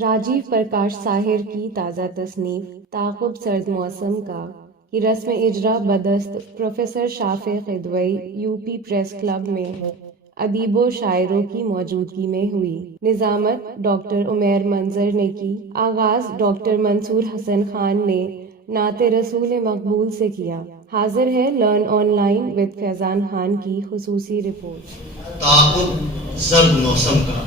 راجیو پرکاش ساحر کی تازہ تصنیف تعاقب سرد موسم کا کی رسم اجرا بدست پروفیسر شافع قدوئی یو پی پریس کلب میں ادیب و شاعروں کی موجودگی میں ہوئی۔ نظامت ڈاکٹر عمیر منظر نے کی۔ آغاز ڈاکٹر منصور حسن خان نے نعت رسول مقبول سے کیا۔ حاضر ہے لرن آن لائن وتھ فیضان خان کی خصوصی رپورٹ۔ تعاقب سرد موسم کا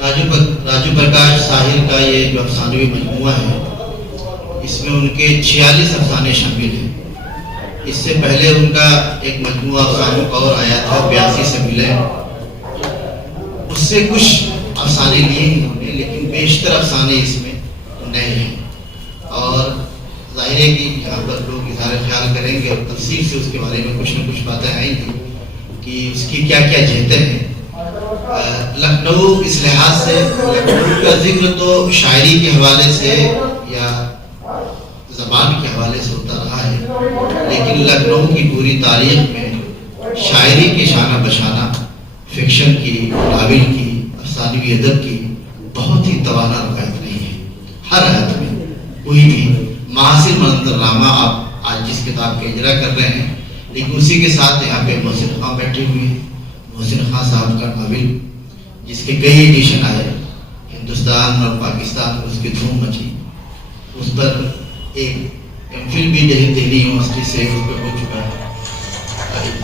راجو پرکاش ساحر کا یہ جو افسانوی مجموعہ ہے، اس میں ان کے 46 افسانے شامل ہیں۔ اس سے پہلے ان کا ایک مجموعہ افسانوں کا اور آیا تھا 82 سے ملے، اس سے کچھ افسانے لیے انہوں نے، لیکن بیشتر افسانے اس میں نئے ہیں۔ اور ظاہر ہے کہ یہاں پر لوگ اظہار خیال کریں گے اور تفصیل سے اس کے بارے میں کچھ نہ کچھ باتیں آئیں گی کہ اس کی کیا کیا جہتیں ہیں۔ لکھنؤ اس لحاظ سے، لکھنؤ کا ذکر تو شاعری کے حوالے سے یا زبان کے حوالے سے ہوتا رہا ہے، لیکن لکھنؤ کی پوری تاریخ میں شاعری کے شانہ بشانہ، فکشن کی، ناول کی، افسانوی ادب کی بہت ہی توانا روایت رہی ہے۔ ہر حد میں کوئی بھی معاصر منظرنامہ آپ آج جس کتاب کا اجرا کر رہے ہیں، لیکن اسی کے ساتھ یہاں پہ محسن خان بیٹھے ہوئے ہیں۔ محسن خان صاحب کا ناول جس کے کئی ایڈیشن آئے، ہندوستان اور پاکستان میں اس کی دھوم مچی، اس پر ایک ایم فل بھی دہلی یونیورسٹی سے اس پر ہو چکا ہے۔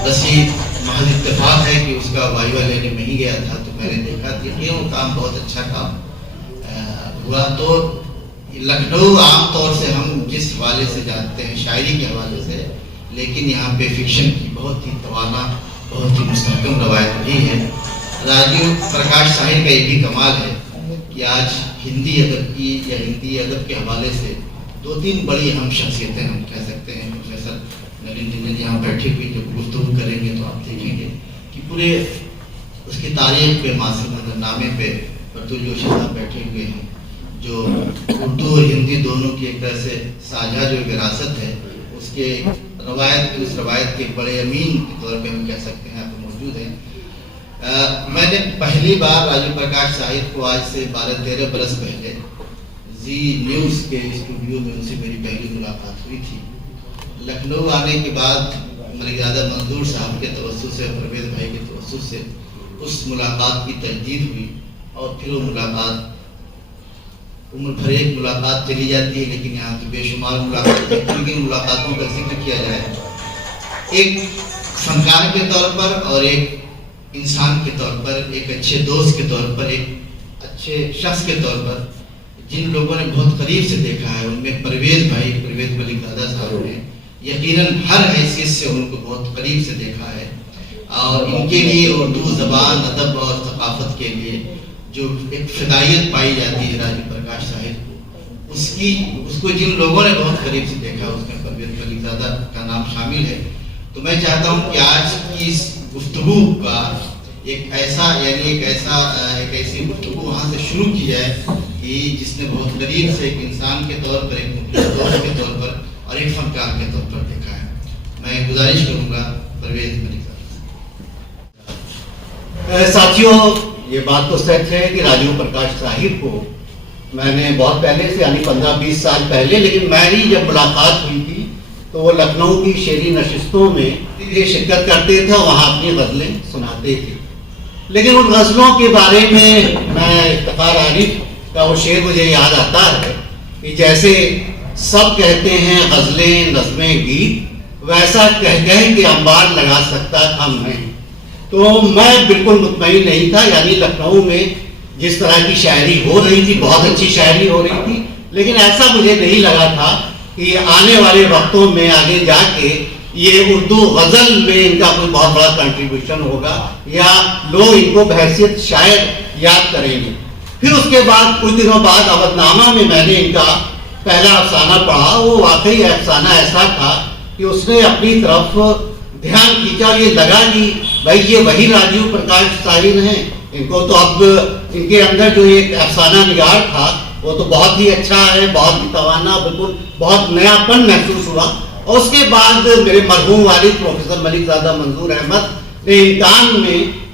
بس یہ محض اتفاق ہے کہ اس کا وائیوا لینے میں ہی گیا تھا تو میں نے دیکھا کہ وہ کام بہت اچھا کام ہوا۔ تو لکھنؤ عام طور سے ہم جس حوالے سے جانتے ہیں شاعری کے حوالے سے، لیکن یہاں پہ فکشن کی بہت ہی توانا، بہت ہی مستحکم روایت رہی ہے۔ راجیو پرکاش ساحر کا یہ بھی کمال ہے کہ آج ہندی ادب کی یا ہندی ادب کے حوالے سے 2-3 بڑی اہم شخصیتیں ہم کہہ سکتے ہیں۔ پروفیسر نلین جنید یہاں بیٹھے ہوئے جب گفتگو کریں گے تو آپ دیکھیں گے کہ پورے اس کی تاریخ پہ، معاصر منظرنامے پہ پرتول جوشی صاحب بیٹھے ہوئے ہیں، جو اردو اور ہندی دونوں کی ایک طرح سے ساجھا جو وراثت ہے، اس کے روایت کے بڑے امین کے طور پہ ہم کہہ سکتے ہیں آپ موجود ہیں۔ میں نے پہلی بار راجیو پرکاش ساحر کو آج سے 12-13 برس پہلے زی نیوز کے اسٹوڈیو میں ان سے میری پہلی ملاقات ہوئی تھی۔ لکھنؤ آنے کے بعد ملکزادہ منظور صاحب کے توسط سے، پرویز بھائی کے توسط سے اس ملاقات کی تجدید ہوئی، اور پھر وہ ملاقات عمر بھر ایک ملاقات چلی جاتی ہے، لیکن یہاں تو بے شمار ملاقاتیں، لیکن ملاقاتوں کا ذکر کیا جائے ایک فنکار کے طور پر اور ایک انسان کے طور پر، ایک اچھے دوست کے طور پر، ایک اچھے شخص کے طور پر، جن لوگوں نے بہت قریب سے دیکھا ہے ان میں پرویز بھائی، پرویز ملکزادہ صاحب نے یقیناً ہر حیثیت سے ان کو بہت قریب سے دیکھا ہے، اور ان کے لیے اردو زبان، ادب اور ثقافت کے لیے جو ایک فدائیت پائی جاتی ہے راجیو پرکاش ساحر کو، اس کو جن لوگوں نے بہت قریب سے دیکھا اس میں پرویز ملکزادہ کا نام شامل ہے۔ تو میں چاہتا ہوں کہ آج کی اس گفتگو کا ایک ایسی گفتگو وہاں سے شروع کی جائے کہ جس نے بہت قریب سے ایک انسان کے طور پر، ایک مخلص دوست کے طور پر اور ایک فنکار کے طور پر دیکھا ہے۔ میں گزارش کروں گا پرویز ملکزادہ۔ ساتھیوں، یہ بات تو سچ ہے کہ راجیو پرکاش ساحر کو میں نے بہت پہلے سے، یعنی 15-20 سال پہلے، لیکن میری جب ملاقات ہوئی تھی تو وہ لکھنؤ کی شعری نشستوں میں شرکت کرتے تھے، وہاں اپنی غزلیں سناتے تھے۔ لیکن ان غزلوں کے بارے میں افتخار عارف کا وہ شعر مجھے یاد آتا ہے کہ جیسے سب کہتے ہیں غزلیں نظمیں گیت، ویسا کہہ کہ انبار لگا سکتا تھا میں۔ تو میں بالکل مطمئن نہیں تھا، یعنی لکھنؤ میں جس طرح کی شاعری ہو رہی تھی، بہت اچھی شاعری ہو رہی تھی، لیکن ایسا مجھے نہیں لگا تھا کہ آنے والے وقتوں میں آگے جا کے یہ اردو غزل میں ان کا کوئی بہت بڑا کنٹریبیوشن ہوگا یا لوگ ان کو بحیثیت شاعر یاد کریں گے۔ پھر اس کے بعد کچھ دنوں بعد اودھ نامہ میں میں نے ان کا پہلا افسانہ پڑھا۔ وہ واقعی افسانہ ایسا تھا کہ اس نے اپنی طرف دھیان کھینچا، یہ لگا کہ بھائی یہ وہی راجیو پرکاش ساحر ہیں، ان کو تو اب ان کے اندر جو ایک افسانہ نگار تھا وہ تو بہت ہی اچھا ہے، بہت ہی توانا، بالکل بہت نیا پن محسوس ہوا۔ اور اس کے بعد میرے مرحوم والد پروفیسر ملکزادہ منظور احمد نے امتحان میں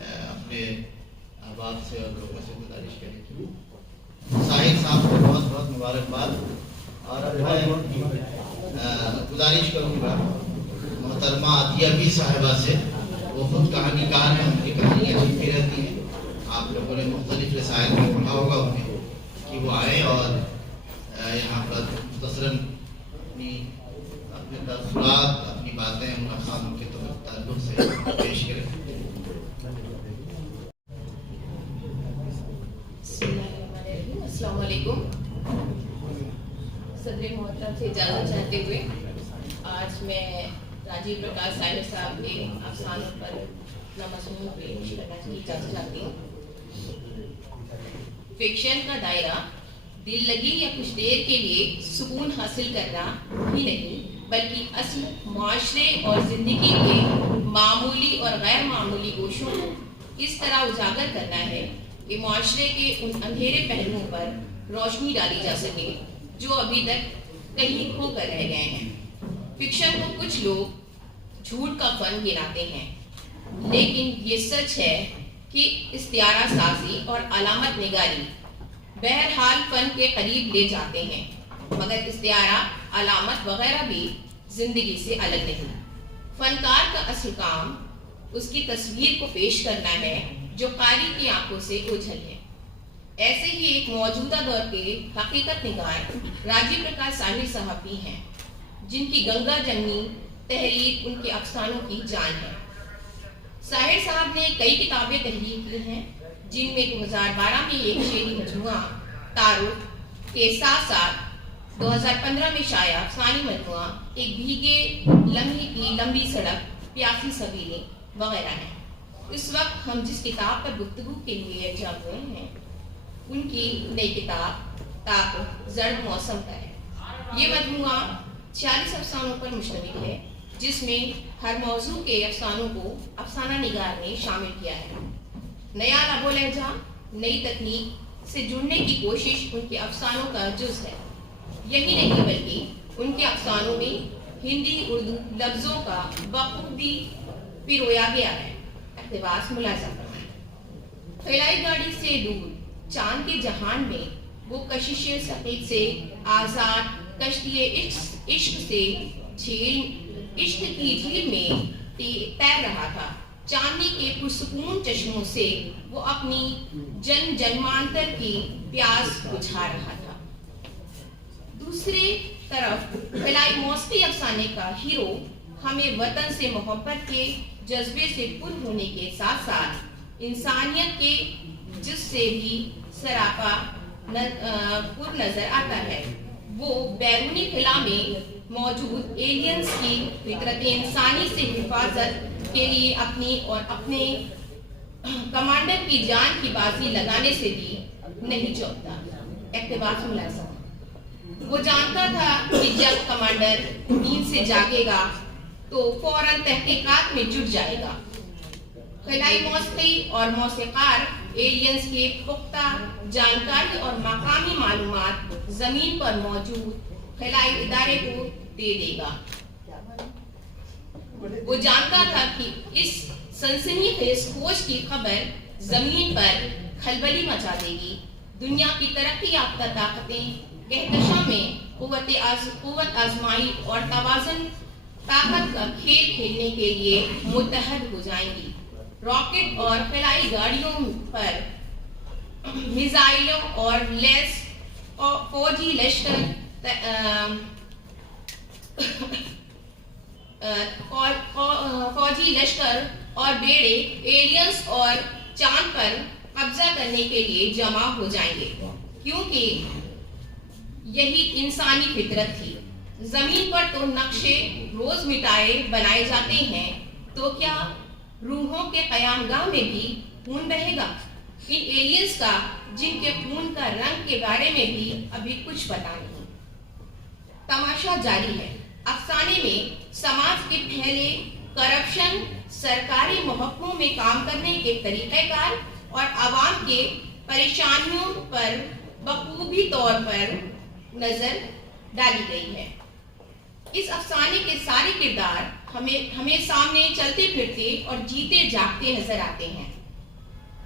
اپنے احباب سے اور لوگوں سے گزارش کریں کہ ساحر صاحب کو بہت بہت مبارکباد. اور میں گزارش کروں گا محترمہ عطیہ بی صاحبہ سے. وہ خود کہانی کار ہیں, ان کی کہانیاں چھپی رہتی ہیں, آپ لوگوں نے مختلف رسائل میں پڑھا ہوگا انہیں, کہ وہ آئیں اور یہاں پر مختصراً اپنے تاثرات, اپنی باتیں ان افسانوں کے تعلق سے پیش کریں. السلام علیکم. صدر محترم سے اجازت چاہتے ہوئے آج میں راجیو پرکاش ساحر صاحب کے افسانوں پر اپنا مضمون پیش کرنا کی اجازت چاہتی ہوں. فکشن کا دائرہ دل لگی یا کچھ دیر کے لیے سکون حاصل کرنا ہی نہیں, بلکہ اصل معاشرے اور زندگی کے معمولی اور غیر معمولی گوشوں کو اس طرح اجاگر کرنا ہے کہ معاشرے کے ان اندھیرے پہلوؤں پر روشنی ڈالی جا سکے جو ابھی تک کہیں کھو کر رہ گئے ہیں. فکشن کو کچھ لوگ جھوٹ کا فن گناتے ہیں, لیکن یہ سچ ہے کہ استعارہ سازی اور علامت نگاری بہرحال فن کے قریب لے جاتے ہیں, مگر استعارہ, علامت وغیرہ بھی زندگی سے الگ نہیں. فنکار کا اصل کام اس کی تصویر کو پیش کرنا ہے جو قاری کی آنکھوں سے اوجھل ہے. ایسے ہی ایک موجودہ دور کے حقیقت نگار راجیو پرکاش ساحر صاحب بھی ہیں, جن کی گنگا جمنی تحریر ان کے افسانوں کی جان ہے. ساحر صاحب نے کئی کتابیں تحریر کی ہیں, جن میں 2012 میں ایک شعری مجموعہ تعارف کے ساتھ ساتھ 2015 میں شائع افسانوی مجموعہ ایک بھیگے لمحے کی لمبی سڑک, پیاسی سبیلیں وغیرہ ہیں. اس وقت ہم جس کتاب پر گفتگو کے لیے جم ہوئے ہیں ان کی نئی کتاب تعارف زرد موسم کا ہے. یہ مجموعہ 46 افسانوں پر مشتمل ہے, جس میں ہر موضوع کے افسانوں کو افسانہ نگار نے شامل کیا ہے. نیا لب و لہجہ, نئی تکنیک سے جڑنے کی کوشش ان کے افسانوں کا جز ہے. یہی نہیں بلکہ ان کے افسانوں میں ہندی اردو لفظوں کا بخوبی پرویا گیا ہے. اقتباس ملاحظہ فرمائیں. خلائی گاڑی سے دور چاند کے جہان میں وہ کشش سقیط سے آزاد کشتی عشق سے عشق کی جھیل میں تیر رہا تھا. چاندنی کے پرسکون چشموں سے وہ اپنی جنمانتر کی پیاس بجھا رہا تھا. دوسری طرف خلائی موسیقی افسانے کا ہیرو ہمیں وطن سے محبت کے جذبے سے پر ہونے کے ساتھ ساتھ انسانیت کے جس سے بھی سراپا پر نظر آتا ہے. وہ بیرونی خلا میں موجود ایلینز کی فطرت انسانی سے حفاظت کے لیے اپنی اور اپنے کمانڈر کی جان کی بازی لگانے سے بھی نہیں چوکتا. اقتباس ملاحظہ. وہ جانتا تھا کہ جب کمانڈر نیند سے جاگے گا تو فوراً تحقیقات میں جٹ جائے گا. خلائی موسیقی اور موسیقار ایلینز کے پختہ جانکاری اور مقامی معلومات زمین پر موجود خلائی ادارے کو دے دے گا. وہ جانتا تھا کہ اس سنسنی خیز کھوج کی خبر زمین پر کھلبلی مچا دے گی. دنیا کی ترقی یافتہ طاقتیں کہکشاں میں قوت آزمائی اور توازن طاقت کا کھیل کھیلنے کے لیے متحد ہو جائیں گی. راکٹ اور خلائی گاڑیوں پر میزائلوں اور لیس فوجی لشکر اور بیڑے ایلینز اور چاند پر قبضہ کرنے کے لیے جمع ہو جائیں گے, کیونکہ یہی انسانی فطرت تھی. زمین پر تو نقشے روز مٹائے بنائے جاتے ہیں, تو کیا روحوں کے قیام گاہ میں بھی خون بہے گا؟ ان ایلینز کا جن کے خون کا رنگ کے بارے میں بھی ابھی کچھ پتا نہیں. تماشا جاری ہے. افسانے میں سماج کے پھیلے کرپشن, سرکاری محکموں میں کام کرنے کے طریقہ کار اور عوام کے پریشانیوں پر بخوبی طور پر نظر ڈالی گئی ہے. اس افسانے کے سارے کردار ہمیں سامنے چلتے پھرتے اور جیتے جاگتے نظر آتے ہیں.